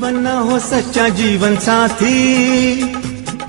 बनना हो सच्चा जीवन साथी,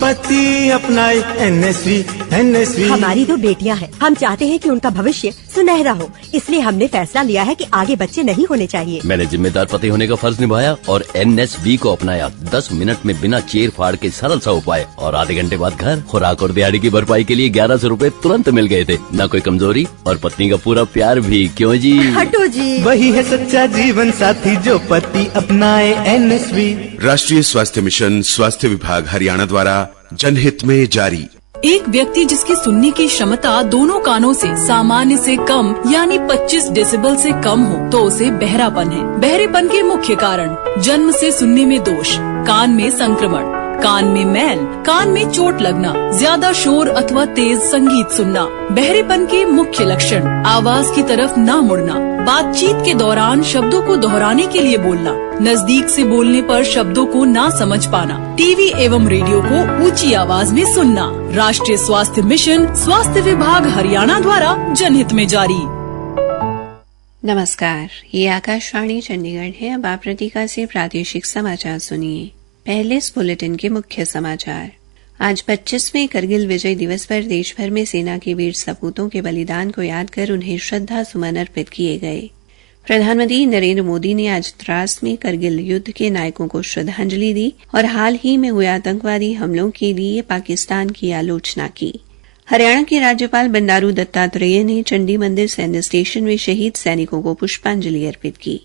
पति अपनाए एनएसवी। हमारी 2 बेटियां हैं, हम चाहते हैं कि उनका भविष्य सुनहरा हो, इसलिए हमने फैसला लिया है कि आगे बच्चे नहीं होने चाहिए। मैंने जिम्मेदार पति होने का फर्ज निभाया और एनएसवी को अपनाया। 10 मिनट में बिना चीर फाड़ के सरल सा उपाय और आधे घंटे बाद घर। खुराक और दिहाड़ी की भरपाई के लिए 1100 रूपए तुरंत मिल गए थे। न कोई कमजोरी और पत्नी का पूरा प्यार भी। क्यों जी? हटो जी। वही है सच्चा जीवन साथी जो पति अपनाए एनएसवी। राष्ट्रीय स्वास्थ्य मिशन, स्वास्थ्य विभाग हरियाणा द्वारा जनहित में जारी। एक व्यक्ति जिसकी सुनने की क्षमता दोनों कानों से सामान्य से कम यानी 25 डेसिबल से कम हो तो उसे बहरापन है। बहरेपन के मुख्य कारण: जन्म से सुनने में दोष, कान में संक्रमण, कान में मैल, कान में चोट लगना, ज्यादा शोर अथवा तेज संगीत सुनना। बहरेपन के मुख्य लक्षण: आवाज की तरफ न मुड़ना, बातचीत के दौरान शब्दों को दोहराने के लिए बोलना, नजदीक से बोलने पर शब्दों को ना समझ पाना, टीवी एवं रेडियो को ऊंची आवाज में सुनना। राष्ट्रीय स्वास्थ्य मिशन, स्वास्थ्य विभाग हरियाणा द्वारा जनहित में जारी। नमस्कार, ये आकाशवाणी चंडीगढ़ है। अब आप रतिका से प्रादेशिक समाचार सुनिए। पहले इस बुलेटिन के मुख्य समाचार। आज 25वें करगिल विजय दिवस पर देश भर में सेना के वीर सपूतों के बलिदान को याद कर उन्हें श्रद्धा सुमन अर्पित किए गए। प्रधानमंत्री नरेंद्र मोदी ने आज द्रास में करगिल युद्ध के नायकों को श्रद्धांजलि दी और हाल ही में हुए आतंकवादी हमलों के लिए पाकिस्तान की आलोचना की। हरियाणा के राज्यपाल बंडारू दत्तात्रेय ने चंडी मंदिर सैन्य स्टेशन में शहीद सैनिकों को पुष्पांजलि अर्पित की।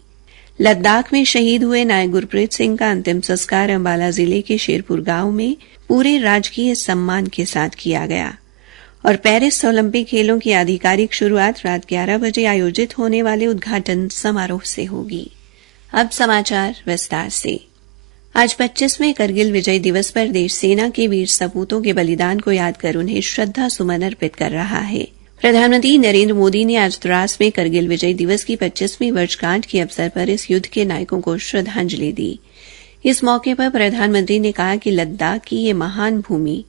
लद्दाख में शहीद हुए नायक गुरप्रीत सिंह का अंतिम संस्कार अंबाला जिले के शेरपुर गांव में पूरे राजकीय सम्मान के साथ किया गया। और पेरिस ओलंपिक खेलों की आधिकारिक शुरुआत रात 11 बजे आयोजित होने वाले उद्घाटन समारोह से होगी। अब समाचार विस्तार से। आज 25वें करगिल विजय दिवस पर देश सेना के वीर सपूतों के बलिदान को याद कर उन्हें श्रद्धा सुमन अर्पित कर रहा है। प्रधानमंत्री नरेंद्र मोदी ने आज द्रास में करगिल विजय दिवस की 25वीं वर्षगांठ के अवसर पर इस युद्ध के नायकों को श्रद्धांजलि दी। इस मौके पर प्रधानमंत्री ने कहा कि लद्दाख की ये महान भूमि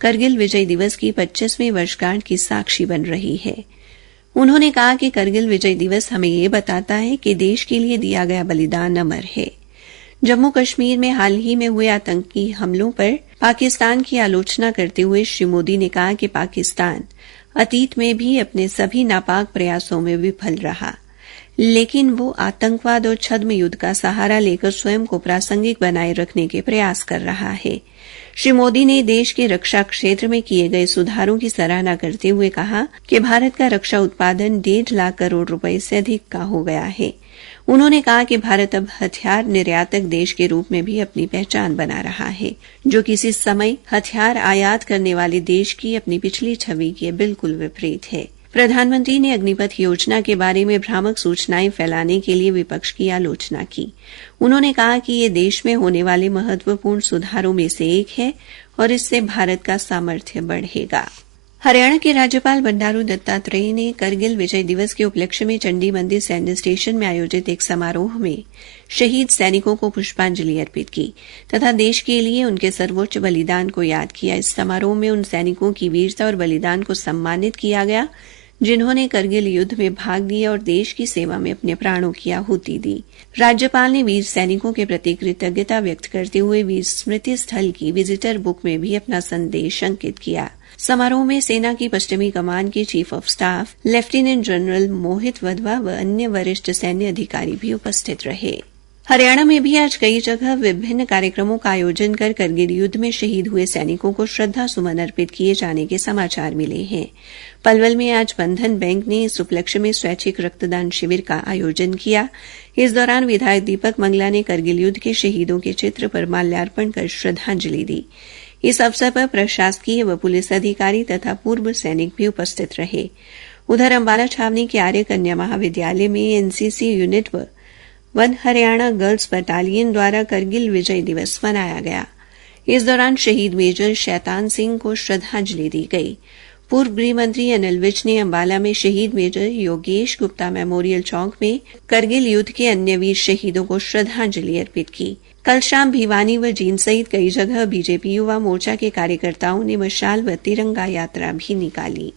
करगिल विजय दिवस की 25वीं वर्षगांठ की साक्षी बन रही है। उन्होंने कहा कि करगिल विजय दिवस हमें ये बताता है कि देश के लिए दिया गया बलिदान अमर है। जम्मू कश्मीर में हाल ही में हुए आतंकी हमलों पर पाकिस्तान की आलोचना करते हुए श्री मोदी ने कहा कि पाकिस्तान अतीत में भी अपने सभी नापाक प्रयासों में विफल रहा, लेकिन वो आतंकवाद और छद्म युद्ध का सहारा लेकर स्वयं को प्रासंगिक बनाए रखने के प्रयास कर रहा है। श्री मोदी ने देश के रक्षा क्षेत्र में किए गए सुधारों की सराहना करते हुए कहा कि भारत का रक्षा उत्पादन 1.5 लाख करोड़ रुपए से अधिक का हो गया है। उन्होंने कहा कि भारत अब हथियार निर्यातक देश के रूप में भी अपनी पहचान बना रहा है, जो किसी समय हथियार आयात करने वाले देश की अपनी पिछली छवि के बिल्कुल विपरीत है। प्रधानमंत्री ने अग्निपथ योजना के बारे में भ्रामक सूचनाएं फैलाने के लिए विपक्ष की आलोचना की। उन्होंने कहा कि ये देश में होने वाले महत्वपूर्ण सुधारों में से एक है और इससे भारत का सामर्थ्य बढ़ेगा। हरियाणा के राज्यपाल बंडारू दत्तात्रेय ने करगिल विजय दिवस के उपलक्ष्य में चंडी मंदिर सैन्य स्टेशन में आयोजित एक समारोह में शहीद सैनिकों को पुष्पांजलि अर्पित की तथा देश के लिए उनके सर्वोच्च बलिदान को याद किया। इस समारोह में उन सैनिकों की वीरता और बलिदान को सम्मानित किया गया जिन्होंने करगिल युद्ध में भाग लिया और देश की सेवा में अपने प्राणों की आहुति दी। राज्यपाल ने वीर सैनिकों के प्रति कृतज्ञता व्यक्त करते हुए वीर स्मृति स्थल की विजिटर बुक में भी अपना संदेश अंकित किया। समारोह में सेना की पश्चिमी कमान के chief of staff lieutenant general Mohit Wadhwa व अन्य वरिष्ठ सैन्य अधिकारी भी उपस्थित रहे। हरियाणा में भी आज कई जगह विभिन्न कार्यक्रमों का आयोजन कर करगिल युद्ध में शहीद हुए सैनिकों को श्रद्धा सुमन अर्पित किए जाने के समाचार मिले हैं। पलवल में आज बंधन बैंक ने इस उपलक्ष्य में स्वैच्छिक रक्तदान शिविर का आयोजन किया। इस दौरान विधायक दीपक मंगला ने करगिल युद्ध के शहीदों के चित्र पर माल्यार्पण कर श्रद्धांजलि दी। इस अवसर पर प्रशासकीय व पुलिस अधिकारी तथा पूर्व सैनिक भी उपस्थित रहे। उधर अंबाला छावनी के आर्य कन्या महाविद्यालय में एनसीसी यूनिट व वन हरियाणा गर्ल्स बटालियन द्वारा करगिल विजय दिवस मनाया गया। इस दौरान शहीद मेजर शैतान सिंह को श्रद्धांजलि दी गई। पूर्व गृह मंत्री अनिल विज ने अंबाला में शहीद मेजर योगेश गुप्ता मेमोरियल चौक में करगिल युद्ध के अन्य वीर शहीदों को श्रद्धांजलि अर्पित की। कल शाम भिवानी व जींद सहित कई जगह बीजेपी युवा मोर्चा के कार्यकर्ताओं ने मशाल व तिरंगा यात्रा भी निकाली।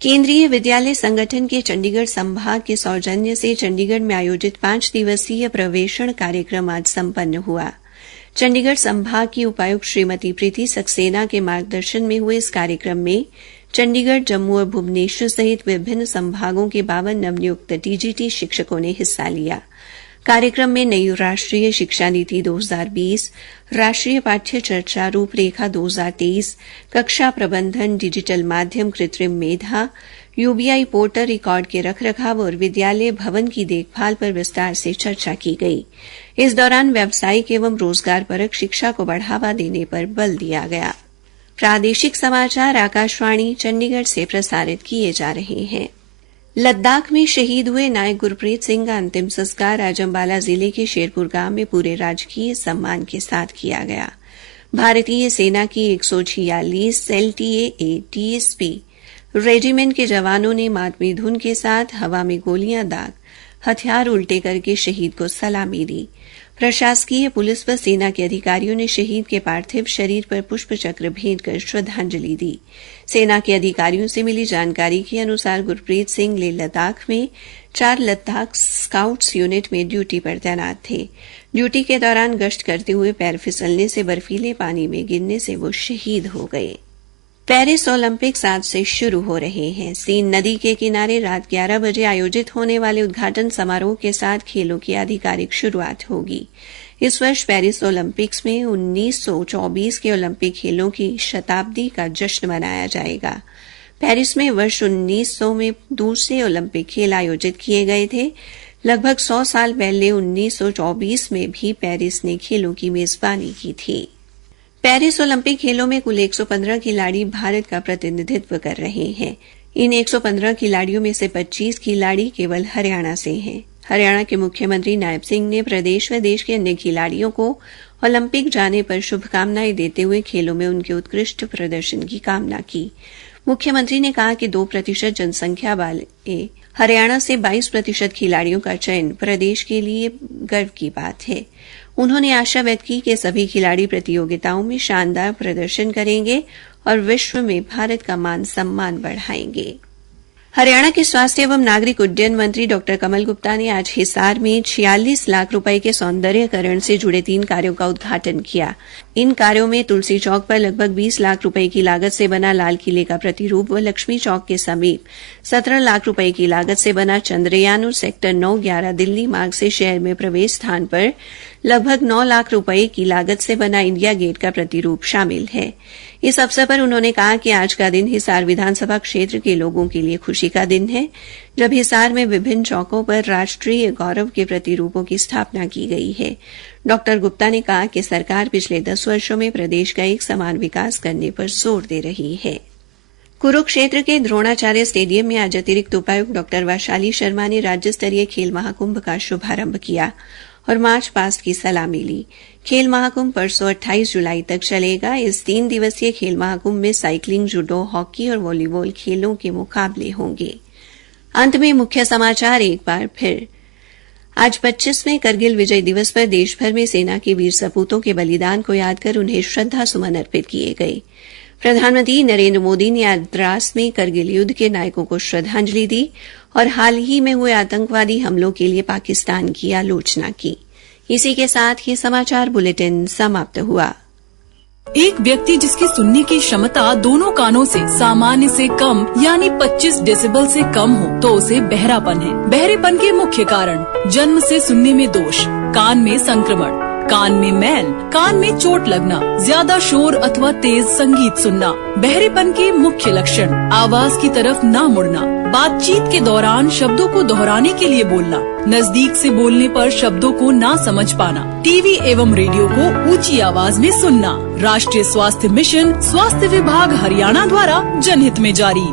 केंद्रीय विद्यालय संगठन के चंडीगढ़ संभाग के सौजन्य से चंडीगढ़ में आयोजित 5 दिवसीय प्रवेशण कार्यक्रम आज संपन्न हुआ। चंडीगढ़ संभाग की उपायुक्त श्रीमती प्रीति सक्सेना के मार्गदर्शन में हुए इस कार्यक्रम में चंडीगढ़, जम्मू और भुवनेश्वर सहित विभिन्न संभागों के 52 नवनियुक्त टीजीटी शिक्षकों ने हिस्सा लिया। कार्यक्रम में नई राष्ट्रीय शिक्षा नीति 2020, राष्ट्रीय पाठ्य चर्चा रूपरेखा 2023, कक्षा प्रबंधन, डिजिटल माध्यम, कृत्रिम मेधा, यूबीआई पोर्टल, रिकॉर्ड के रखरखाव और विद्यालय भवन की देखभाल पर विस्तार से चर्चा की गई। इस दौरान व्यावसायिक एवं रोजगार परक शिक्षा को बढ़ावा देने पर बल दिया गया। प्रादेशिक समाचार आकाशवाणी चंडीगढ़ से प्रसारित किए जा रहे हैं। लद्दाख में शहीद हुए नायक गुरप्रीत सिंह का अंतिम संस्कार आज अंबाला जिले के शेरपुर गांव में पूरे राजकीय सम्मान के साथ किया गया। भारतीय सेना की 146 LTA TSP रेजिमेंट के जवानों ने मातमी धुन के साथ हवा में गोलियां दाग हथियार उल्टे करके शहीद को सलामी दी। प्रशासकीय, पुलिस व सेना के अधिकारियों ने शहीद के पार्थिव शरीर पर पुष्प चक्र भेंट कर श्रद्धांजलि दी। सेना के अधिकारियों से मिली जानकारी के अनुसार गुरप्रीत सिंह लेह लद्दाख में 4 लद्दाख स्काउट्स यूनिट में ड्यूटी पर तैनात थे। ड्यूटी के दौरान गश्त करते हुए पैर फिसलने से बर्फीले पानी में गिरने से वो शहीद हो गए। पेरिस ओलंपिक्स आज से शुरू हो रहे हैं। सीन नदी के किनारे रात 11 बजे आयोजित होने वाले उद्घाटन समारोह के साथ खेलों की आधिकारिक शुरुआत होगी। इस वर्ष पेरिस ओलंपिक्स में 1924 के ओलंपिक खेलों की शताब्दी का जश्न मनाया जाएगा। पेरिस में वर्ष 1900 में दूसरे ओलंपिक खेल आयोजित किए गए थे। लगभग 100 साल पहले 1924 में भी पेरिस ने खेलों की मेजबानी की थी। पेरिस ओलंपिक खेलों में कुल 115 खिलाड़ी भारत का प्रतिनिधित्व कर रहे हैं। इन 115 खिलाड़ियों में से 25 खिलाड़ी केवल हरियाणा से हैं। हरियाणा के मुख्यमंत्री नायब सिंह ने प्रदेश व देश के अन्य खिलाड़ियों को ओलंपिक जाने पर शुभकामनाएं देते हुए खेलों में उनके उत्कृष्ट प्रदर्शन की कामना की। मुख्यमंत्री ने कहा कि 2% जनसंख्या वाले हरियाणा से 22% खिलाड़ियों का चयन प्रदेश के लिए गर्व की बात है। उन्होंने आशा व्यक्त की कि सभी खिलाड़ी प्रतियोगिताओं में शानदार प्रदर्शन करेंगे और विश्व में भारत का मान सम्मान बढ़ाएंगे। हरियाणा के स्वास्थ्य एवं नागरिक उड्डयन मंत्री डॉ कमल गुप्ता ने आज हिसार में 46 लाख रुपए के सौंदर्यकरण से जुड़े 3 कार्यों का उद्घाटन किया। इन कार्यों में तुलसी चौक पर लगभग 20 लाख रुपए की लागत से बना लाल किले का प्रतिरूप व लक्ष्मी चौक के समीप 17 लाख रुपए की लागत से बना चंद्रयान और सेक्टर 9-11 दिल्ली मार्ग से शहर में प्रवेश स्थान पर लगभग 9 लाख रुपए की लागत से बना इंडिया गेट का प्रतिरूप शामिल है। इस अवसर पर उन्होंने कहा कि आज का दिन हिसार विधानसभा क्षेत्र के लोगों के लिए खुशी का दिन है, जब हिसार में विभिन्न चौकों पर राष्ट्रीय गौरव के प्रतिरूपों की स्थापना की गई है। डॉ गुप्ता ने कहा कि सरकार पिछले 10 वर्षों में प्रदेश का एक समान विकास करने पर जोर दे रही है। कुरुक्षेत्र के द्रोणाचार्य स्टेडियम में आज अतिरिक्त उपायुक्त डॉ वैशाली शर्मा ने राज्य स्तरीय खेल महाकुंभ का शुभारंभ किया और मार्च पास्ट की सलामी ली। खेल महाकुंभ परसों 28 जुलाई तक चलेगा। इस 3 दिवसीय खेल महाकुंभ में साइकिलिंग, जूडो, हॉकी और वॉलीबॉल खेलों के मुकाबले होंगे। अंत में मुख्य समाचार एक बार फिर। आज 25वें करगिल विजय दिवस पर देश भर में सेना के वीर सपूतों के बलिदान को याद कर उन्हें श्रद्धा सुमन अर्पित किए गए। प्रधानमंत्री नरेंद्र मोदी ने आज द्रास में करगिल युद्ध के नायकों को श्रद्धांजलि दी और हाल ही में हुए आतंकवादी हमलों के लिए पाकिस्तान की आलोचना की। इसी के साथ ये समाचार बुलेटिन समाप्त हुआ। एक व्यक्ति जिसकी सुनने की क्षमता दोनों कानों से सामान्य से कम यानी 25 डेसिबल से कम हो तो उसे बहरापन है। बहरेपन के मुख्य कारण: जन्म से सुनने में दोष, कान में संक्रमण, कान में मैल, कान में चोट लगना, ज्यादा शोर अथवा तेज संगीत सुनना। बहरेपन के मुख्य लक्षण: आवाज की तरफ न मुड़ना, बातचीत के दौरान शब्दों को दोहराने के लिए बोलना, नजदीक से बोलने पर शब्दों को ना समझ पाना, टीवी एवं रेडियो को ऊंची आवाज में सुनना। राष्ट्रीय स्वास्थ्य मिशन, स्वास्थ्य विभाग हरियाणा द्वारा जनहित में जारी।